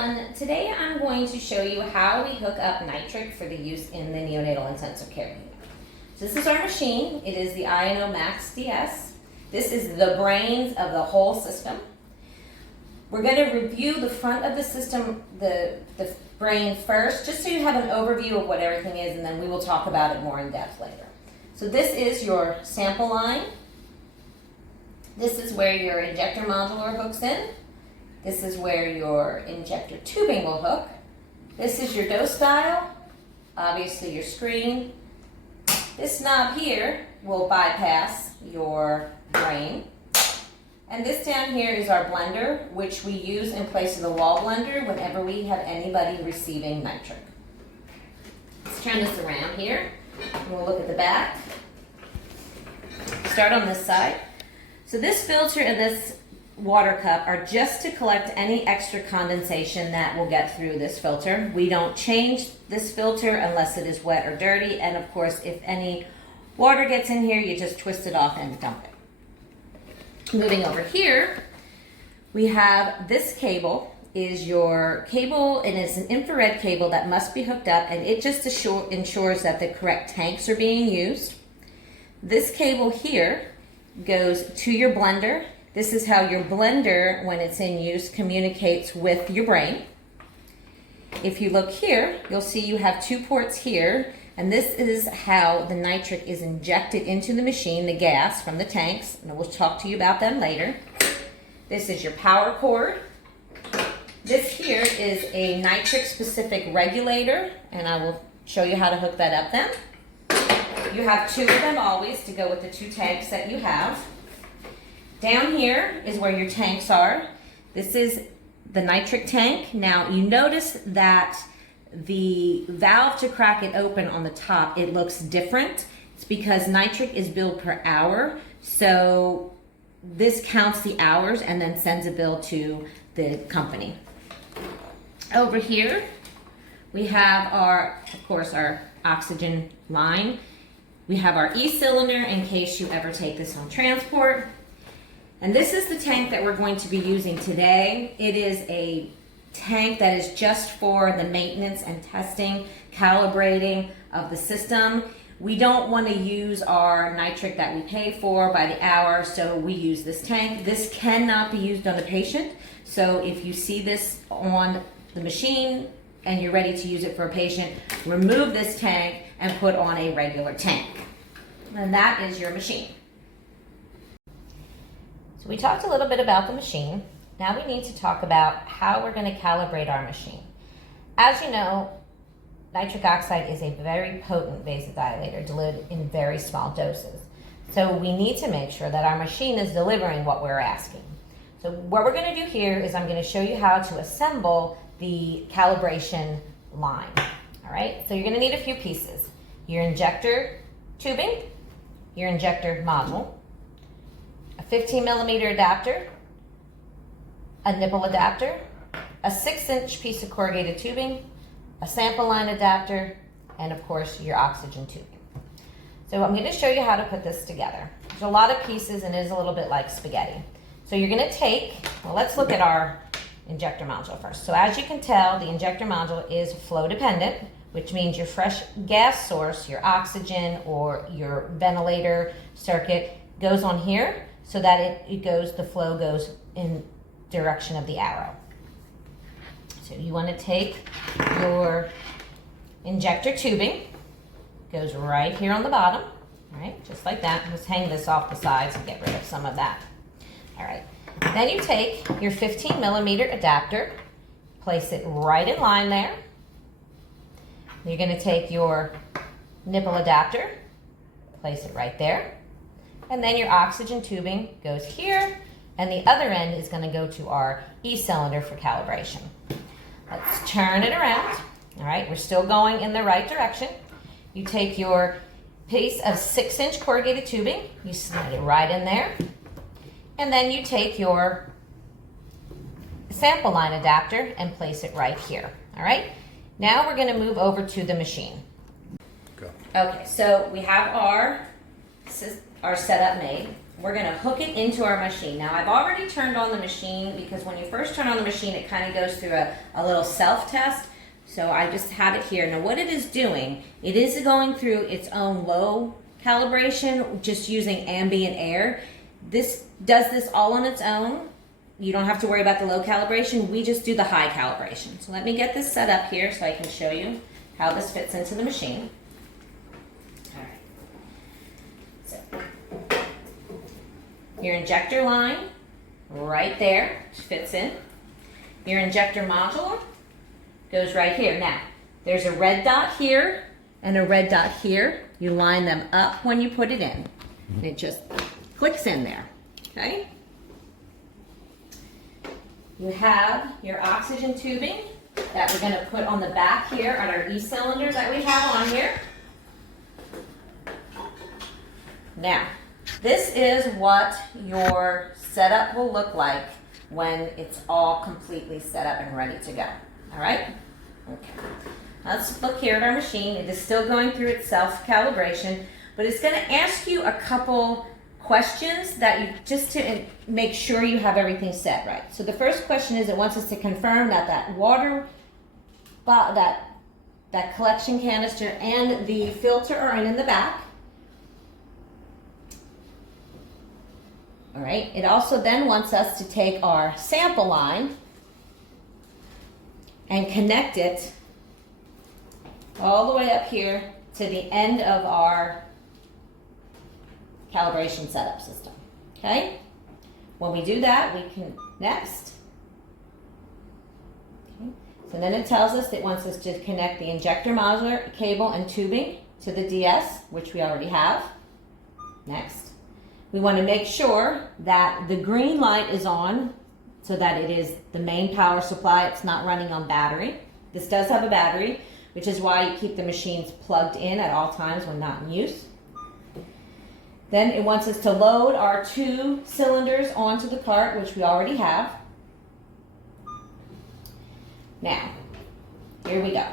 everyone. Today I'm going to show you how we hook up nitric for the use in the neonatal intensive care unit. So this is our machine. It is the iNO Max DS. This is the brains of the whole system. We're going to review the front of the system, the brain first, just so you have an overview of what everything is, and then we will talk about it more in depth later. So this is your sample line. This is where your injector module hooks in. This is where your injector tubing will hook. This is your dose dial, obviously your screen. This knob here will bypass your brain. And this down here is our blender, which we use in place of the wall blender whenever we have anybody receiving nitric. Let's turn this around here, and we'll look at the back. Start on this side. So this filter and this water cup are just to collect any extra condensation that will get through this filter. We don't change this filter unless it is wet or dirty, and of course if any water gets in here, you just twist it off and dump it. Moving over here, we have this cable is your cable, and it's an infrared cable that must be hooked up, and it just ensures that the correct tanks are being used. This cable here goes to your blender. This is how your blender, when it's in use, communicates with your brain. If you look here, you'll see you have two ports here, and this is how the nitric is injected into the machine, the gas from the tanks, and we'll talk to you about them later. This is your power cord. This here is a nitric specific regulator, and I will show you how to hook that up then. You have two of them always to go with the two tanks that you have. Down here is where your tanks are. This is the nitric tank. Now you notice that the valve to crack it open on the top, it looks different. It's because nitric is billed per hour. So this counts the hours and then sends a bill to the company. Over here, we have of course, our oxygen line. We have our e-cylinder in case you ever take this on transport. And this is the tank that we're going to be using today. It is a tank that is just for the maintenance and testing, calibrating of the system. We don't want to use our nitric that we pay for by the hour, so we use this tank. This cannot be used on a patient. So if you see this on the machine and you're ready to use it for a patient, remove this tank and put on a regular tank. And that is your machine. So we talked a little bit about the machine. Now we need to talk about how we're going to calibrate our machine. As you know, nitric oxide is a very potent vasodilator delivered in very small doses. So we need to make sure that our machine is delivering what we're asking. So what we're going to do here is I'm going to show you how to assemble the calibration line. All right, so you're going to need a few pieces. Your injector tubing, your injector module, a 15 millimeter adapter, a nipple adapter, a 6-inch piece of corrugated tubing, a sample line adapter, and of course your oxygen tubing. So I'm going to show you how to put this together. There's a lot of pieces and it is a little bit like spaghetti. So you're going to take, well, let's look at our injector module first. So as you can tell, the injector module is flow dependent, which means your fresh gas source, your oxygen or your ventilator circuit goes on here so that the flow goes in direction of the arrow. So you want to take your injector tubing, goes right here on the bottom, all right, just like that. Just hang this off the sides and get rid of some of that. All right, then you take your 15 millimeter adapter, place it right in line there. You're going to take your nipple adapter, place it right there, and then your oxygen tubing goes here, and the other end is going to go to our e-cylinder for calibration. Let's turn it around. All right, we're still going in the right direction. You take your piece of 6-inch corrugated tubing, you slide it right in there, and then you take your sample line adapter and place it right here. All right, now we're going to move over to the machine. Go. Okay, so we have our setup made. we're gonna hook it into our machine. Now I've already turned on the machine because when you first turn on the machine, it kind of goes through a little self-test. So I just have it here. Now what it is doing, it is going through its own low calibration, just using ambient air. This does this all on its own. You don't have to worry about the low calibration. We just do the high calibration. So let me get this set up here so I can show you how this fits into the machine. All right. So your injector line right there fits in. Your injector module goes right here. Now, there's a red dot here and a red dot here. You line them up when you put it in. And it just clicks in there, okay? You have your oxygen tubing that we're gonna put on the back here on our E-cylinder that we have on here. Now, this is what your setup will look like when it's all completely set up and ready to go, all right? Okay. Let's look here at our machine. It is still going through its self-calibration, but it's gonna ask you a couple questions that you just to make sure you have everything set right. So the first question is, it wants us to confirm that that water, that collection canister and the filter are in the back. All right. It also then wants us to take our sample line and connect it all the way up here to the end of our calibration setup system, okay? When we do that, we can next. Okay. So then it tells us it wants us to connect the injector modular cable and tubing to the DS, which we already have. Next. We want to make sure that the green light is on so that it is the main power supply. It's not running on battery. This does have a battery, which is why you keep the machines plugged in at all times when not in use. Then it wants us to load our 2 cylinders onto the cart, which we already have. Now, here we go.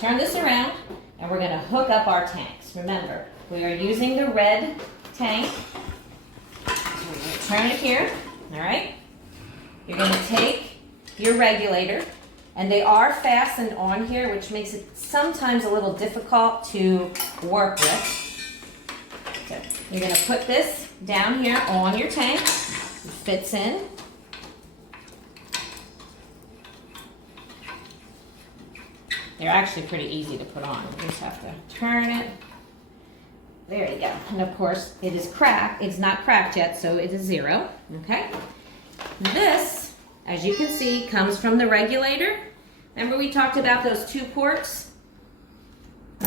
Turn this around, and we're gonna hook up our tanks. Remember, we are using the red tank. So we're gonna turn it here, all right? You're gonna take your regulator, and they are fastened on here, which makes it sometimes a little difficult to work with. So you're going to put this down here on your tank. It fits in. They're actually pretty easy to put on. You just have to turn it. There you go. And of course, it is cracked. It's not cracked yet, so it is 0. Okay. This, as you can see, comes from the regulator. Remember we talked about those 2 ports?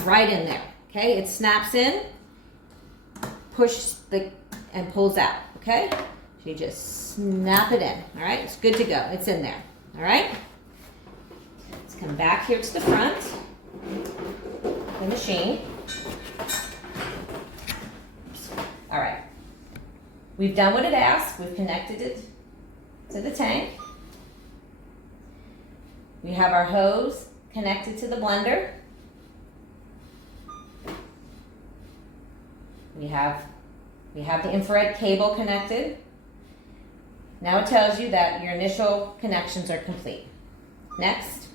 Right in there. Okay. It snaps in. Push and pulls out, okay? So you just snap it in, all right? It's good to go. It's in there, all right? Let's come back here to the front of the machine. All right. We've done what it asked. We've connected it to the tank. We have our hose connected to the blender. We have the infrared cable connected. Now it tells you that your initial connections are complete. Next,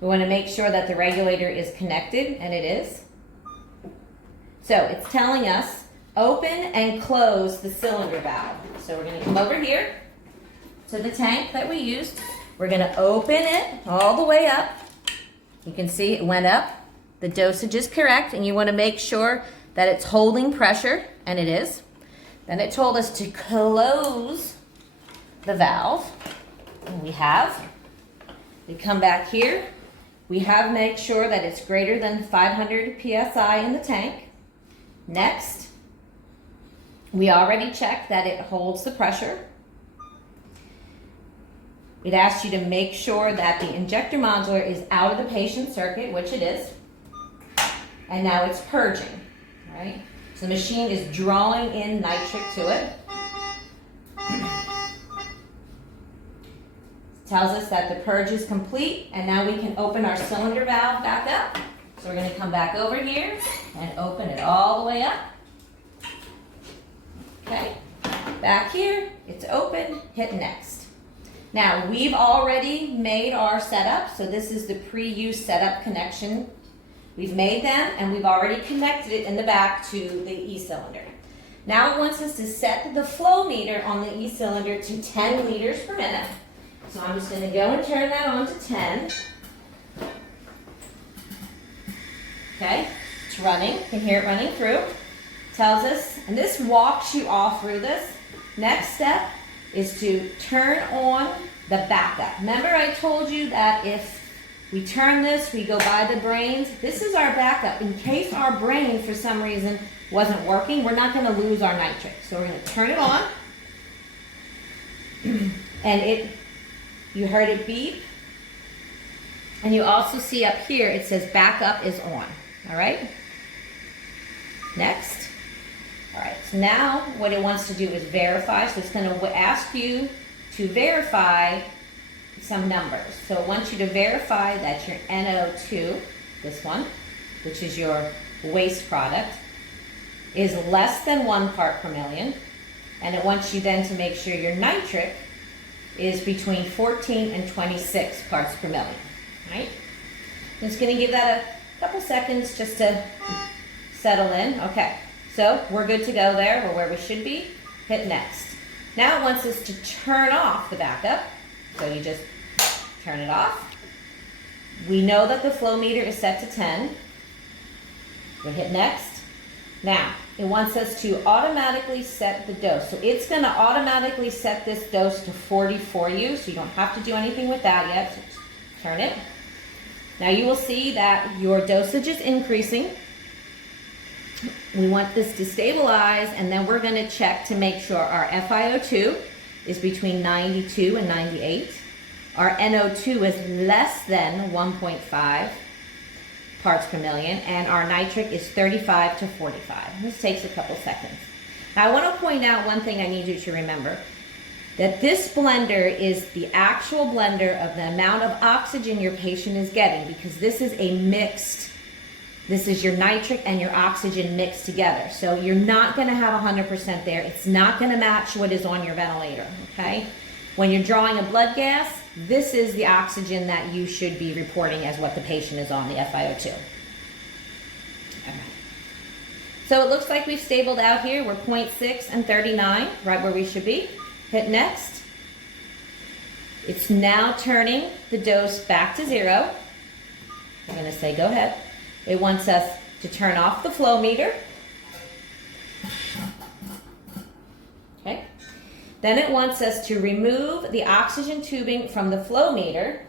we want to make sure that the regulator is connected, and it is. So it's telling us open and close the cylinder valve. So we're going to come over here to the tank that we used. We're going to open it all the way up. You can see it went up. The dosage is correct, and you want to make sure that it's holding pressure, and it is. Then it told us to close the valve, and we have. We come back here. We have made sure that it's greater than 500 psi in the tank. Next, we already checked that it holds the pressure. It asks you to make sure that the injector modular is out of the patient circuit, which it is. And now it's purging, right? So the machine is drawing in nitric to it. Tells us that the purge is complete, and now we can open our cylinder valve back up. So we're going to come back over here and open it all the way up. Okay, back here, it's open, hit next. Now, we've already made our setup, so this is the pre-use setup connection. We've made them, and we've already connected it in the back to the e-cylinder. Now it wants us to set the flow meter on the e-cylinder to 10 liters per minute. So I'm just going to go and turn that on to 10. Okay, it's running. You can hear it running through. Tells us, and this walks you all through this. Next step is to turn on the backup. Remember I told you that if we turn this, we go by the brains. This is our backup. In case our brain, for some reason, wasn't working, we're not going to lose our nitric. So we're going to turn it on. And you heard it beep. And you also see up here, it says backup is on. All right? Next. All right, so now what it wants to do is verify. So it's going to ask you to verify some numbers. So it wants you to verify that your NO2, this one, which is your waste product, is less than 1 part per million. And it wants you then to make sure your nitric is between 14 and 26 parts per million. Right? It's going to give that a couple seconds just to settle in. Okay. So we're good to go there. We're where we should be. Hit next. Now it wants us to turn off the backup. So you just turn it off. We know that the flow meter is set to 10. We hit next. Now it wants us to automatically set the dose. So it's going to automatically set this dose to 40 for you. So you don't have to do anything with that yet. So just turn it. Now you will see that your dosage is increasing. We want this to stabilize, and then we're going to check to make sure our FiO2 is between 92 and 98. Our NO2 is less than 1.5 parts per million, and our nitric is 35 to 45. This takes a couple seconds. Now I want to point out one thing I need you to remember, that this blender is the actual blender of the amount of oxygen your patient is getting, because this is a mixed. This is your nitric and your oxygen mixed together. So you're not going to have 100% there. It's not going to match what is on your ventilator, okay? When you're drawing a blood gas, this is the oxygen that you should be reporting as what the patient is on, the FiO2. Okay. So it looks like we've stabled out here. We're 0.6 and 39, right where we should be. Hit next. It's now turning the dose back to 0. I'm going to say go ahead. It wants us to turn off the flow meter. Okay. Then it wants us to remove the oxygen tubing from the flow meter.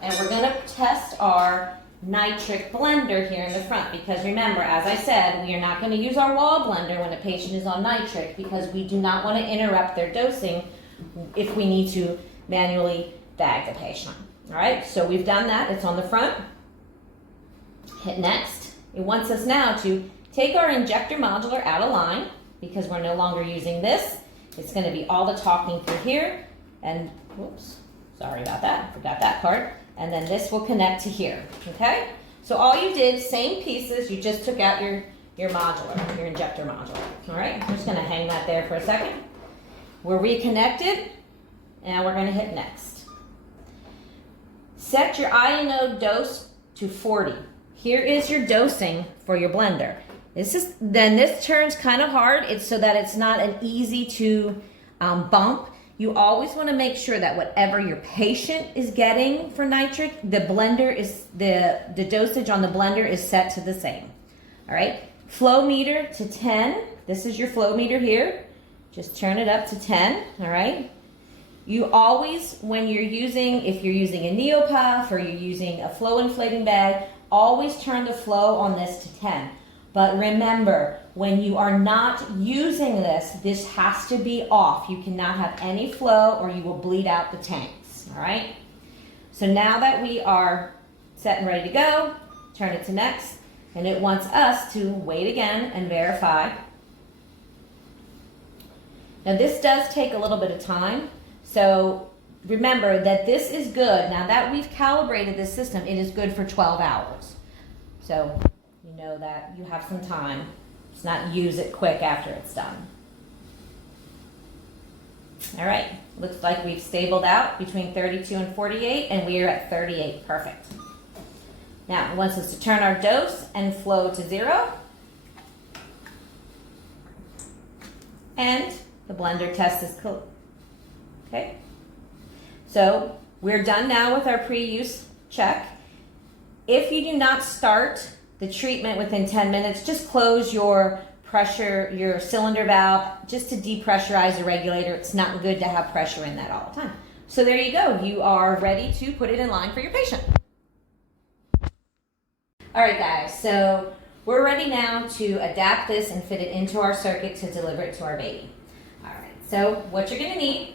And we're going to test our nitric blender here in the front. Because remember, as I said, we are not going to use our wall blender when a patient is on nitric, because we do not want to interrupt their dosing if we need to manually bag the patient. All right, so we've done that. It's on the front. Hit next. It wants us now to take our injector modular out of line, because we're no longer using this. It's going to be all the talking through here, and whoops, sorry about that, forgot that part. And then this will connect to here, okay? So all you did, same pieces, you just took out your modular, your injector modular. All right, I'm just going to hang that there for a second. We're reconnected, and we're going to hit next. Set your iNO dose to 40. Here is your dosing for your blender. This turns kind of hard. It's so that it's not an easy to bump. You always want to make sure that whatever your patient is getting for nitric, the blender is the dosage on the blender is set to the same. All right. Flow meter to 10. This is your flow meter here. Just turn it up to 10. All right. You always, when you're using, if you're using a neopuff or you're using a flow inflating bag, always turn the flow on this to 10. But remember, when you are not using this, this has to be off. You cannot have any flow or you will bleed out the tanks, all right? So now that we are set and ready to go, turn it to next, and it wants us to wait again and verify. Now this does take a little bit of time, so remember that this is good. Now that we've calibrated this system, it is good for 12 hours. So you know that you have some time. Just not use it quick after it's done. All right, looks like we've stabled out between 32 and 48, and we are at 38. Perfect. Now, it wants us to turn our dose and flow to 0. And the blender test is cool. Okay. So we're done now with our pre-use check. If you do not start the treatment within 10 minutes, just close your pressure, your cylinder valve, just to depressurize the regulator. It's not good to have pressure in that all the time. So there you go. You are ready to put it in line for your patient. All right, guys. So we're ready now to adapt this and fit it into our circuit to deliver it to our baby. All right. So what you're going to need,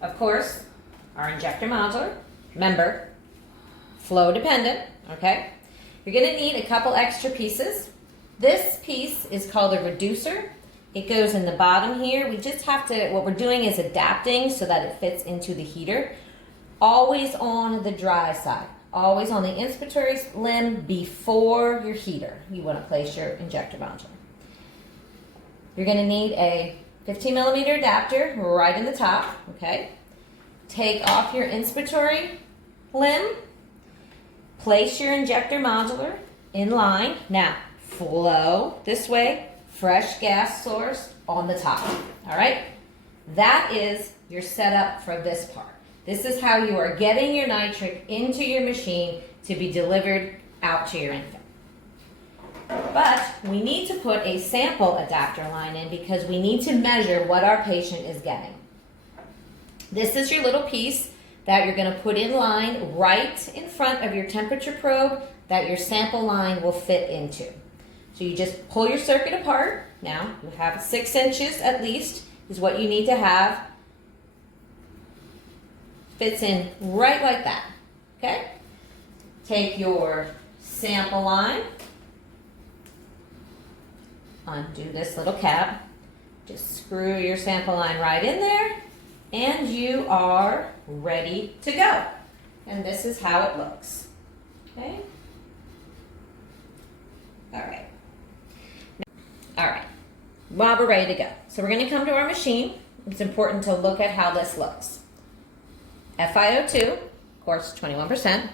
of course, our injector module. Remember, flow dependent. Okay. You're going to need a couple extra pieces. This piece is called a reducer. It goes in the bottom here. We just have to, what we're doing is adapting so that it fits into the heater. Always on the dry side. Always on the inspiratory limb before your heater. You want to place your injector module. You're going to need a 15 millimeter adapter right in the top. Okay. Take off your inspiratory limb. Place your injector modular in line. Now, flow this way, fresh gas source on the top. All right? That is your setup for this part. This is how you are getting your nitric into your machine to be delivered out to your infant. But we need to put a sample adapter line in because we need to measure what our patient is getting. This is your little piece that you're going to put in line right in front of your temperature probe that your sample line will fit into. So you just pull your circuit apart. Now you have 6 inches at least is what you need to have. Fits in right like that. Okay? Take your sample line. Undo this little cap. Just screw your sample line right in there. And you are ready to go. And this is how it looks. Okay? All right. All right. Well, we're ready to go. So we're going to come to our machine. It's important to look at how this looks. FiO2, of course, 21%.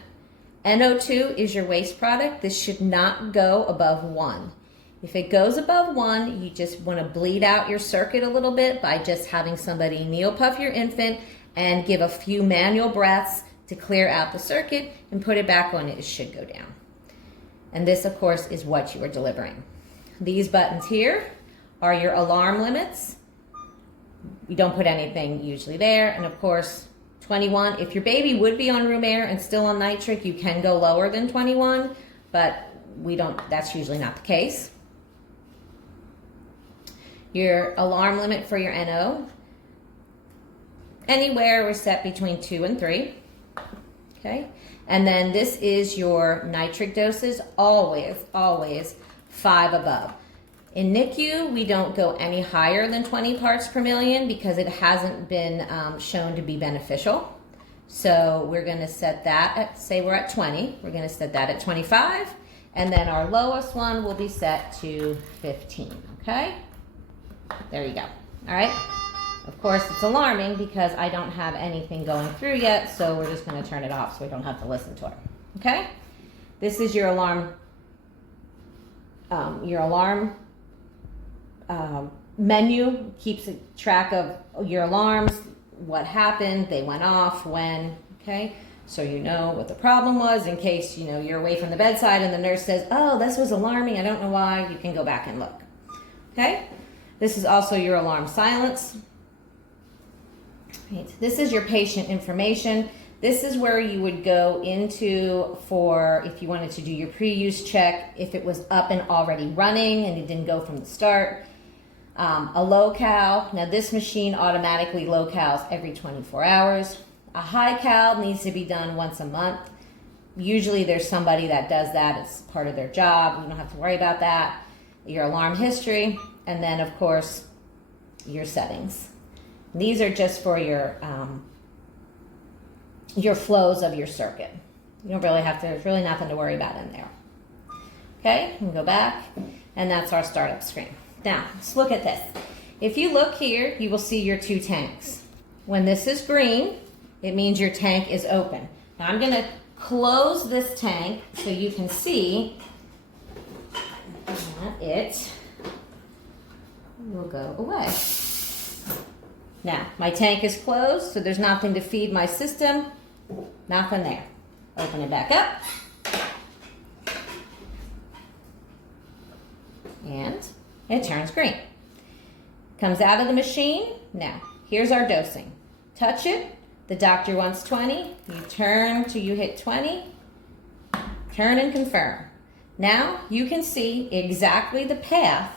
NO2 is your waste product. This should not go above 1. If it goes above 1, you just want to bleed out your circuit a little bit by just having somebody neopuff your infant and give a few manual breaths to clear out the circuit and put it back on. It should go down. And this, of course, is what you are delivering. These buttons here are your alarm limits. We don't put anything usually there. And of course, 21. If your baby would be on room air and still on nitric, you can go lower than 21, but we don't, that's usually not the case. Your alarm limit for your NO, anywhere we're set between 2 and 3. Okay, and then this is your nitric doses, always 5 above. In NICU, we don't go any higher than 20 parts per million because it hasn't been shown to be beneficial. So we're going to set that at, say we're at 20, we're going to set that at 25, and then our lowest one will be set to 15, okay? There you go. All right. Of course, it's alarming because I don't have anything going through yet, so we're just going to turn it off so we don't have to listen to it. Okay. This is your alarm. Menu keeps a track of your alarms, what happened, they went off, when. Okay. So you know what the problem was in case you're away from the bedside and the nurse says, "Oh, this was alarming. I don't know why." You can go back and look. Okay. This is also your alarm silence. Right. This is your patient information. This is where you would go into for if you wanted to do your pre-use check, if it was up and already running and it didn't go from the start. A low cal. Now this machine automatically low cals every 24 hours. A high cal needs to be done once a month. Usually there's somebody that does that. It's part of their job. You don't have to worry about that. Your alarm history. And then, of course, your settings. These are just for your flows of your circuit. You don't really have to, there's really nothing to worry about in there. Okay, we can go back, and that's our startup screen. Now, let's look at this. if you look here, you will see your two tanks. When this is green, it means your tank is open. Now I'm gonna close this tank so you can see that it will go away. Now, my tank is closed, so there's nothing to feed my system, nothing there. Open it back up. And it turns green. Comes out of the machine. Now, here's our dosing. Touch it. The doctor wants 20. You turn till you hit 20. Turn and confirm. Now, you can see exactly the path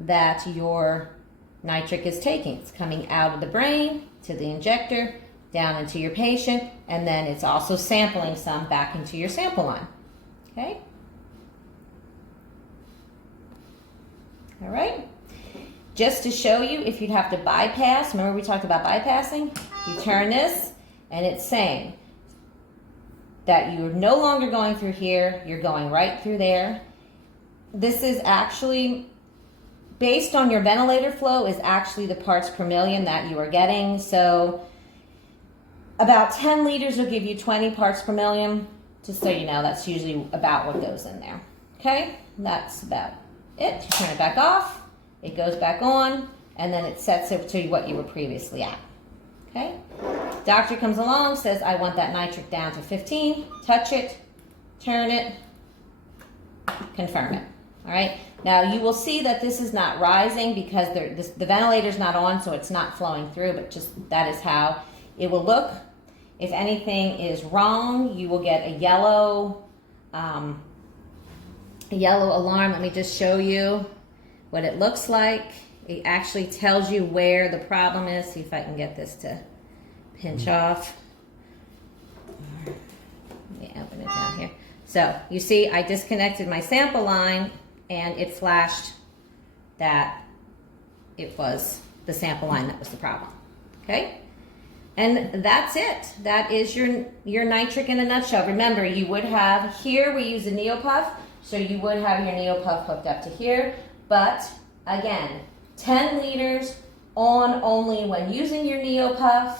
that your nitric is taking. It's coming out of the brain to the injector, down into your patient, and then it's also sampling some back into your sample line. Okay? All right? Just to show you, if you'd have to bypass, remember we talked about bypassing? You turn this, and it's saying that you're no longer going through here, you're going right through there. This is actually, based on your ventilator flow, is actually the parts per million that you are getting. So about 10 liters will give you 20 parts per million. Just so you know, that's usually about what goes in there. Okay, that's about it. You turn it back off, it goes back on, and then it sets it to what you were previously at. Okay, doctor comes along, says, I want that nitric down to 15, touch it, turn it, confirm it. All right, now you will see that this is not rising because the ventilator's not on, so it's not flowing through, but just that is how it will look. If anything is wrong, you will get a yellow alarm. Let me just show you what it looks like. It actually tells you where the problem is. See if I can get this to pinch off. Let me open it down here. So you see I disconnected my sample line and it flashed that it was the sample line that was the problem. Okay? And that's it. That is your nitric in a nutshell. Remember, you would have, here we use a neopuff, so you would have your neopuff hooked up to here. But again, 10 liters on only when using your neopuff,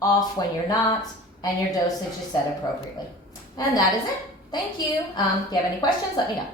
off when you're not, and your dosage is set appropriately. And that is it. Thank you. If you have any questions, let me know.